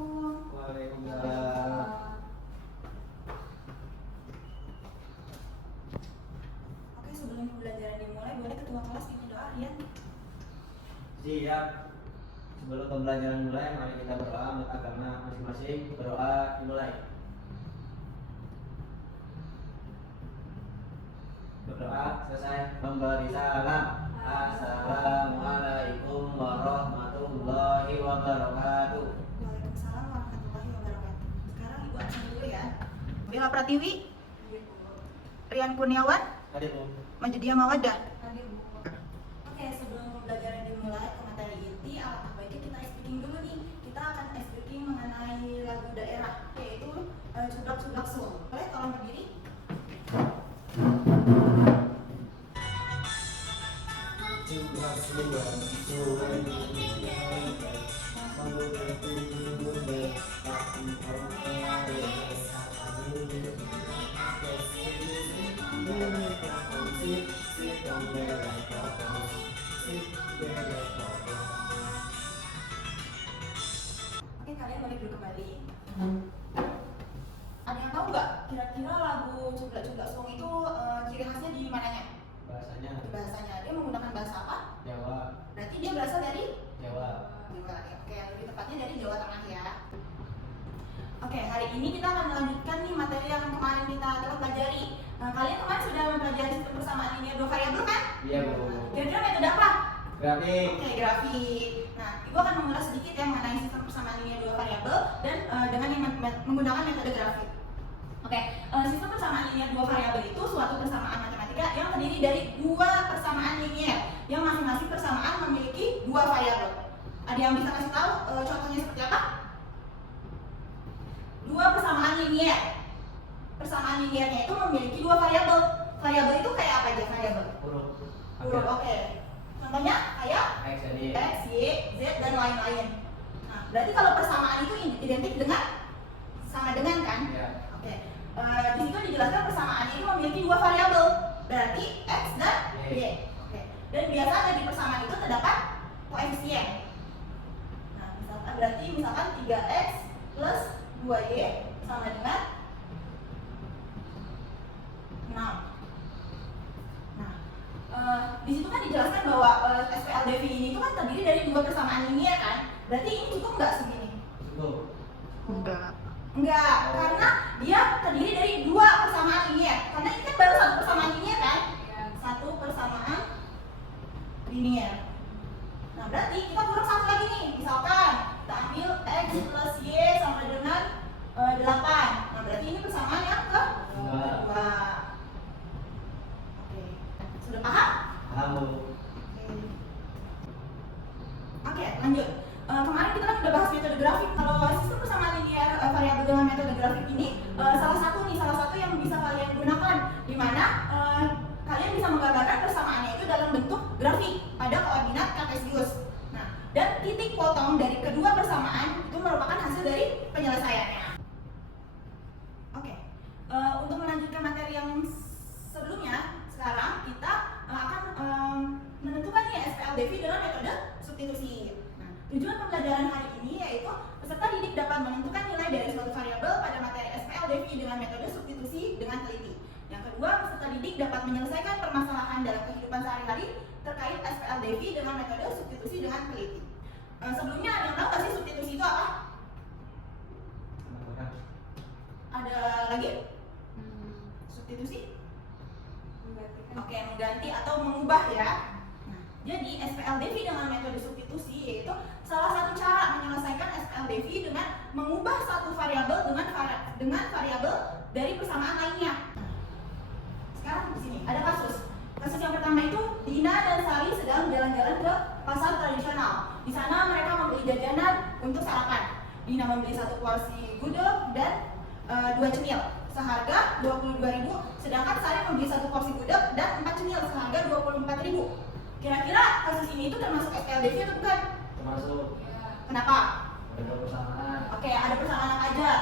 Assalamualaikum. Waalaikumsalam. Oke, sebelum pembelajaran dimulai, boleh ketua kelas bikin doa Rian? Siap. Sebelum pembelajaran mulai, mari kita berdoa untuk agama masing-masing. Berdoa dimulai. Berdoa selesai. Memberi salam. Assalamualaikum warahmatullahi wabarakatuh. Waalaikumsalam warahmatullahi wabarakatuh. Sekarang Ibu absen dulu ya. Bella Pratiwi, Rian Kurniawan, Hadir, Bu. Manjudia Mawadah. Hadir, Bu. Oke, sebelum pembelajaran dimulai ke materi inti, alangkah baiknya kita speaking dulu nih. Kita akan speaking mengenai lagu daerah, yaitu Cudak-Cudak Sung. Boleh tolong berdiri? Oke, kalian boleh duduk kembali. Ada yang tahu nggak kira-kira lagu Cudak-Cudak Sung itu ciri khasnya di mananya? Bahasanya Di bahasanya. Dia menggunakan bahasa apa? Jawa. Berarti dia berasal dari Jawa. Jawa. Oke, lebih tepatnya dari Jawa Tengah ya. Oke, hari ini kita akan melanjutkan nih materi yang kemarin kita telah pelajari. Kalian kemarin sudah mempelajari sistem persamaan linear dua variabel kan? Iya, Bu. Kira-kira metode apa? Grafik. Oke, grafik. Nah, Ibu akan mengulas sedikit ya mengenai sistem persamaan linear dua variabel dan dengan yang menggunakan metode grafik. Oke, sistem persamaan linear dua variabel itu suatu persamaan matematika yang terdiri dari dua persamaan linear yang masing-masing persamaan memiliki dua variabel. Ada yang bisa kasih tahu contohnya seperti apa? Dua persamaan linear. Persamaan linearnya itu memiliki dua variabel. Variabel itu kayak apa aja variabel? Huruf. Huruf, oke. Contohnya kayak X jadi X, Y, Z, dan lain-lain. Nah, berarti kalau persamaan itu identik dengan sama dengan kan? ya. Oke. Di situ dijelaskan persamaan itu memiliki dua variabel, berarti X dan Y. Oke. Dan biasanya di persamaan itu terdapat koefisien. Nah, misalkan 3X plus 2Y sama dengan 6. Di situ kan dijelaskan bahwa SPLDV ini itu kan terdiri dari dua persamaan linear kan? Berarti ini cukup nggak segini? Cukup. Enggak. Enggak, karena dia terdiri dari dua persamaan linear. Karena ini kan baru satu persamaan linear kan? Satu persamaan linear. Nah, berarti kita kurang satu lagi nih. Misalkan kita ambil X plus Y sama dengan 8. Nah, berarti ini persamaan yang kedua. Oke. Sudah paham? Paham, Bu. Oke, lanjut. Kemarin kita kan udah bahas metode grafik. Kalau sistem persamaan linear variabel dengan metode grafik ini salah satu yang bisa kalian gunakan, di mana kalian bisa menggambarkan persamaannya itu dalam bentuk grafik pada koordinat kartesius. Nah, dan titik potong dari kedua persamaan itu merupakan hasil dari penyelesaiannya. Oke, untuk melanjutkan materi yang sebelumnya, sekarang kita akan menentukan nih SPLDV dengan metode substitusi. Nah, tujuan pembelajaran hari ini yaitu peserta didik dapat menentukan nilai dari suatu variabel pada materi SPLDV dengan metode substitusi dengan teliti. Yang kedua, peserta didik dapat menyelesaikan permasalahan dalam kehidupan sehari-hari terkait SPLDV dengan metode substitusi dengan teliti. Sebelumnya ada yang tahu nggak sih substitusi itu apa? Ada lagi? Substitusi? Oke, mengganti atau mengubah ya. Nah, jadi SPLDV dengan metode substitusi yaitu salah satu cara menyelesaikan SPLDV dengan mengubah satu variabel dengan variabel dari persamaan lainnya. Sekarang di sini ada kasus. Kasus yang pertama itu Dina dan Sari sedang jalan-jalan ke pasar tradisional. Di sana mereka membeli jajanan untuk sarapan. Dina membeli satu porsi gudeg dan 2 cemil seharga 22.000, sedangkan Sari membeli satu porsi gudeg dan 4 cemil seharga 24.000. Kira-kira kasus ini itu termasuk SPLDV atau bukan? Termasuk. Kenapa? Ada persamaan. Oke, ada persamaan apa aja?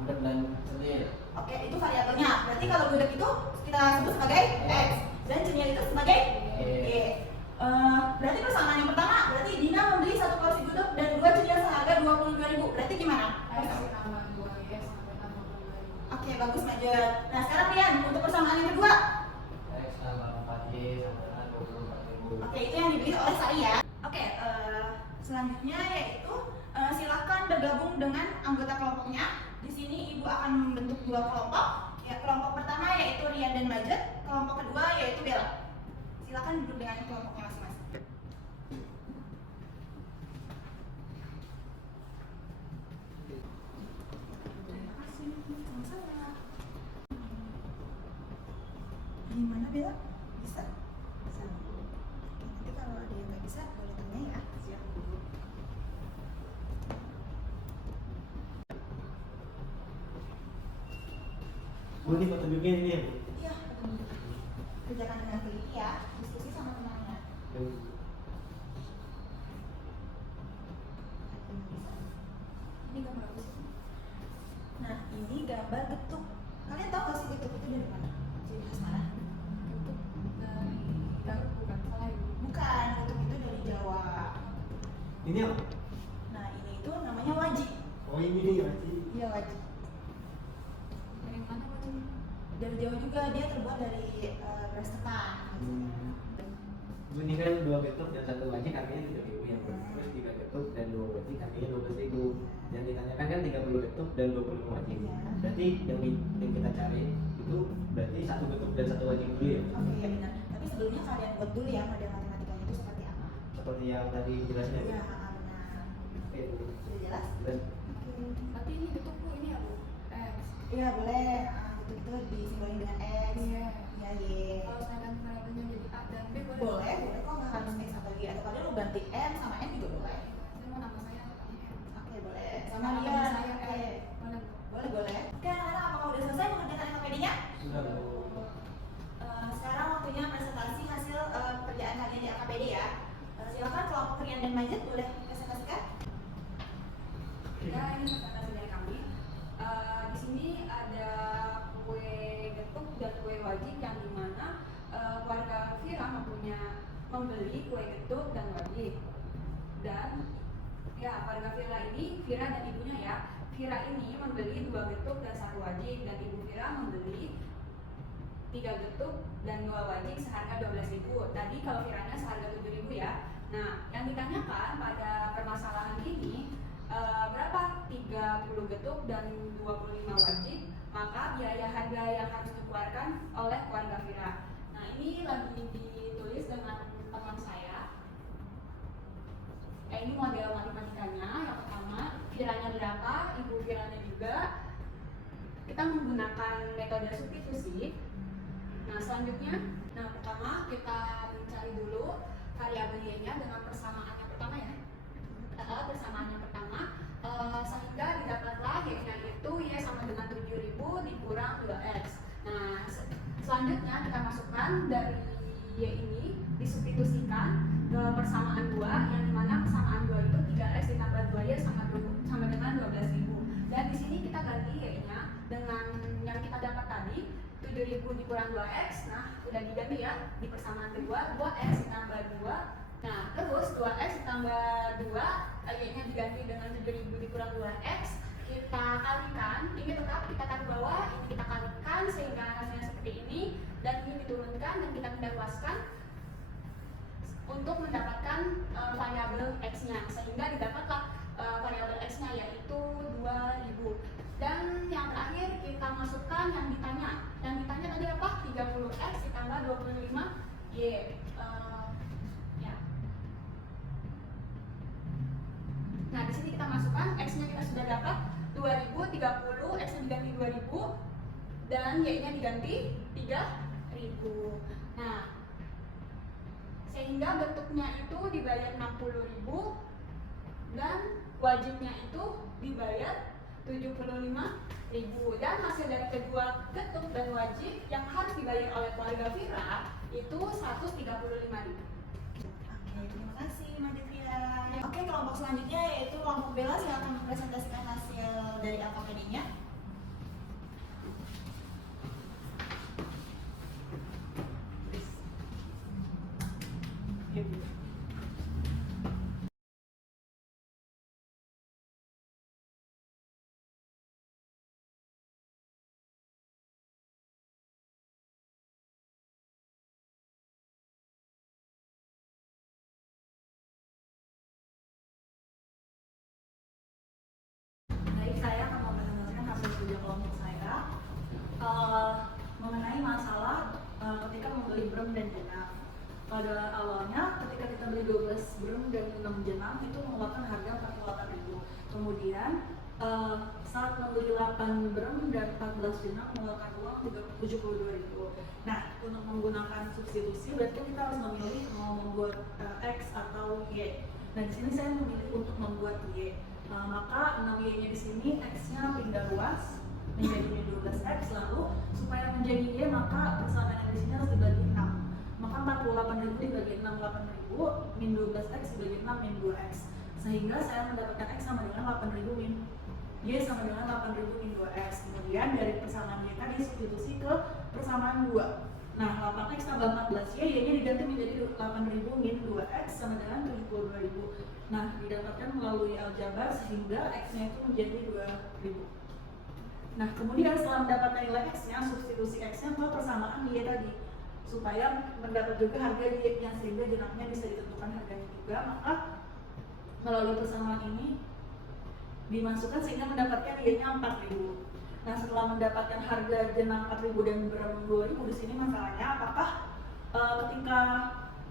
Gudeg dan cemil. Oke, itu variabelnya. Berarti kalau gudeg itu kita sebut sebagai X dan cemil itu sebagai Y. Berarti persamaan yang pertama, berarti Dina membeli satu porsi gudeg dan 2 cemil seharga 22.000. Majid. Nah sekarang Rian, untuk persamaan yang kedua. X tambah 4Y sama dengan 24.000. Oke, itu yang dibeli oleh saya ya. Oke, selanjutnya yaitu silakan bergabung dengan anggota kelompoknya. Di sini ibu akan membentuk dua kelompok. Ya, kelompok pertama yaitu Rian dan Majid, kelompok kedua yaitu Bella. Silakan duduk dengan kelompoknya masing-masing. Terima kasih. Sama-sama. Gimana Bella? Bisa? Bisa. Oke, nanti kalau ada yang nggak bisa boleh tanya ya. Siap. Bu, ini petunjuknya ini ya, Bu? Iya, betul. Kerjakan dengan teliti ya. Diskusi sama temannya. Ini gambar apa sih? Nah, ini gambar getuk. Kalian tahu nggak sih getuk itu dari mana? Ciri khas mana? Getuk dari Garut bukan salah ibu. Bukan, getuk itu dari Jawa. Ini apa? Nah, ini itu namanya wajik. Oh, ini dia Ci. Iya, wajik. Dari mana wajib? Dari Jawa juga, dia terbuat dari beras ketan. Bu, ini kan 2 getuk dan 1 wajik artinya 3.000 ya, Bu. Terus 3 getuk dan 2 wajik artinya 12.000. Yang ditanyakan kan 30 getuk dan 25 wajik. Iya. Berarti yang kita cari itu berarti 1 getuk dan 1 wajik dulu ya. Oke, ya benar. Tapi sebelumnya kalian buat dulu ya model matematikanya itu seperti apa. Seperti yang tadi jelasnya. Iya, Bu. benar. Oke, Bu. Sudah jelas? Jelas. Oke. Tapi ini getuk bu ini ya bu. Iya, boleh. Itu disimbolin dengan X. Iya. Iya, Y. Kalau saya ganti variabelnya jadi A dan B boleh. Boleh kok nggak harus X atau Y. Atau kalian mau ganti M sama N juga boleh. Saya mau nama saya pakai M. Oke, boleh. Sama Sama dia. nama saya Oke. M. Boleh bu. Boleh, boleh. Oke, anak-anak apakah udah selesai mengerjakan NKPD-nya? Sudah, Bu. Sekarang waktunya presentasi hasil pekerjaan kalian di AKPD ya. Silakan kelompok Rian dan Majid boleh presentasikan. Ya ini presentasi dari kami. Di sini ada kue getuk dan kue wajik yang dimana keluarga Vira membeli kue getuk dan wajik. Dan ya keluarga Vira ini Vira dan ibunya ya. Vira ini membeli 2 getuk dan 1 wajik dan ibu Vira membeli 3 getuk dan 2 wajik seharga 12.000. Tadi kalau Viranya seharga 7.000 ya. Nah, yang ditanyakan pada permasalahan ini berapa 30 getuk dan 25 wajik, maka biaya harga yang harus dikeluarkan oleh keluarga Vira. Nah, ini lagi ditulis dengan teman saya. Ini model matematikanya. Yang pertama, Viranya berapa, ibu Viranya juga. Kita menggunakan metode substitusi. Nah, selanjutnya, pertama kita mencari dulu variabel Y-nya dengan persamaan yang pertama ya. Persamaan yang pertama, sehingga didapatlah Y-nya itu Y sama dengan 7.000 dikurang 2X. Nah, selanjutnya kita masukkan dari Y ini disubstitusikan ke persamaan 2, yang dimana persamaan 2 itu 3X ditambah 2Y sama dengan 12.000. Dan di sini kita ganti Y-nya dengan yang kita dapat tadi 7.000 dikurang 2X. Nah, udah diganti ya di persamaan kedua, 2X ditambah 2. Nah, terus 2X ditambah 2, Y-nya diganti dengan 7.000 dikurang 2X. Kita kalikan, ini tetap kita taruh bawah, ini kita kalikan sehingga hasilnya seperti ini. Dan ini diturunkan dan kita pindah luaskan untuk mendapatkan variabel X-nya. Sehingga didapatlah variabel X-nya yaitu 2.000. Dan yang terakhir kita masukkan yang ditanya. Yang ditanya tadi apa? 30X ditambah 25Y. Ya. Nah, di sini kita masukkan X-nya kita sudah dapat 2030, X-nya diganti 2000 dan Y-nya diganti 3000. Nah, sehingga bentuknya itu dibayar 60.000 dan wajibnya itu dibayar 75.000. Dan hasil dari kedua getuk dan wajib yang harus dibayar oleh keluarga Vira itu 135.000. Oke, terima kasih Majid Rian. Oke, kelompok selanjutnya yaitu kelompok Bella. Silakan mempresentasikan hasil dari AKPD-nya. mengenai masalah ketika membeli brem dan jenang. Pada awalnya ketika kita beli 12 brem dan 6 jenang itu mengeluarkan harga 48.000. Kemudian saat membeli 8 brem dan 14 jenang mengeluarkan uang 72.000. Nah, untuk menggunakan substitusi berarti kita harus memilih mau membuat X atau Y. Nah, di sini saya memilih untuk membuat Y. Maka 6Y-nya di sini X-nya pindah luas menjadi min 12X, lalu supaya menjadi Y maka persamaan di sini harus dibagi 6. Maka 48.000 dibagi 6, 8.000 min 12X dibagi 6 min 2X. Sehingga saya mendapatkan X sama dengan 8.000 min Y sama dengan 8.000 min 2X. Kemudian dari persamaan Y tadi substitusi ke persamaan 2. Nah, 8X tambah 14Y, Y-nya diganti menjadi 8.000 min 2X sama dengan 72.000. Nah, didapatkan melalui aljabar sehingga X-nya itu menjadi 2.000. Nah, kemudian setelah mendapatkan nilai X-nya, substitusi X-nya ke persamaan Y tadi supaya mendapat juga harga Y-nya sehingga jenangnya bisa ditentukan harganya juga. Maka melalui persamaan ini dimasukkan sehingga mendapatkan Y-nya 4.000. Nah, setelah mendapatkan harga jenang 4.000 dan brem 2.000, di sini masalahnya apakah ketika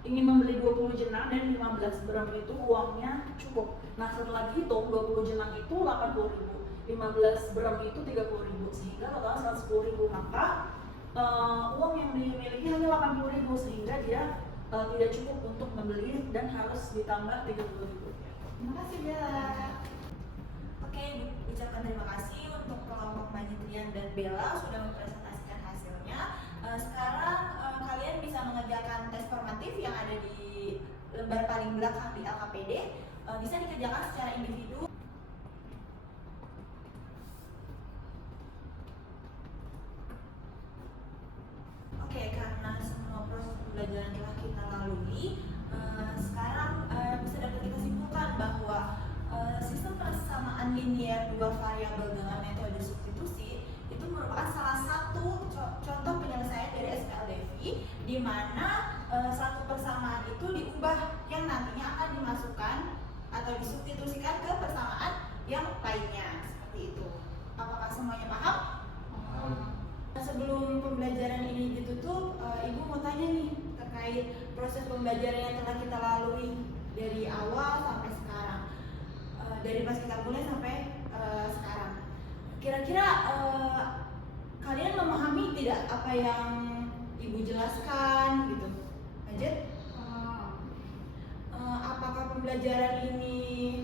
ingin membeli 20 jenang dan 15 brem itu uangnya cukup. Nah, setelah dihitung 20 jenang itu 80.000, 15 brem itu 30.000, sehingga total 110.000. Maka uang yang dimiliki hanya 80.000 sehingga dia tidak cukup untuk membeli dan harus ditambah 30.000. Terima kasih Bella. Oke, ucapkan terima kasih untuk kelompok Majitrian dan Bella sudah mempresentasikan hasilnya. Sekarang kalian bisa mengerjakan tes formatif yang ada di lembar paling belakang di LKPD. Bisa dikerjakan secara individu. Oke, karena semua proses pembelajaran telah kita lalui, sekarang bisa dapat kita simpulkan bahwa sistem persamaan linear dua variabel dengan metode substitusi itu merupakan salah satu contoh penyelesaian dari SPLDV, di mana satu persamaan itu diubah yang nantinya akan dimasukkan atau disubstitusikan ke persamaan yang lainnya, seperti itu. Apakah semuanya paham? Sebelum pembelajaran ini ditutup, Ibu mau tanya nih terkait proses pembelajaran yang telah kita lalui dari awal sampai sekarang, dari pas kita mulai sampai sekarang. Kira-kira kalian memahami tidak apa yang Ibu jelaskan gitu? Lanjut. Apakah pembelajaran ini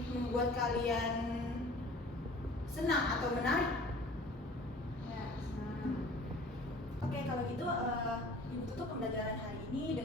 membuat kalian senang atau menarik? Oke, kalau gitu Ibu tutup pembelajaran hari ini